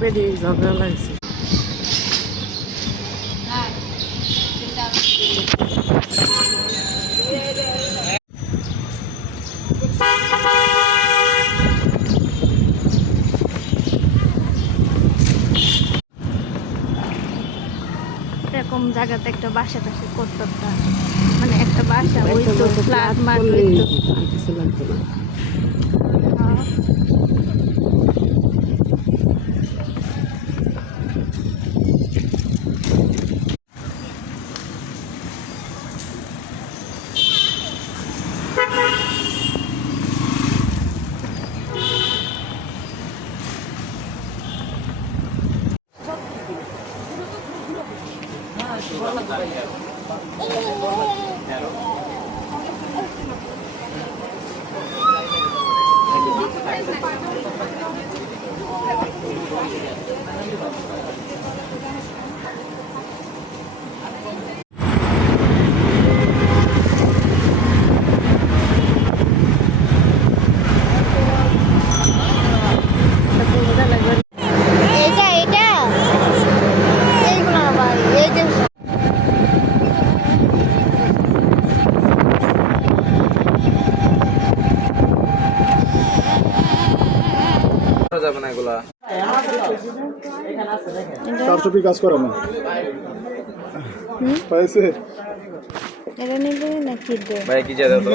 পেটে ঝগড়া লাগছে। এরকম জায়গাতে একটা বাসা টাসা করতে হতো, মানে একটা বাসা ওই তো ফ্ল্যাট মার্ট হইতো। কিছু লাগবে না। এইটা এইটা এইগুলো না ভাই, এই যে যাবে না এগুলা। 400 কাজ করে না পাইছে এটা নিবে নাকি? ভাই কি চাই দাও তো?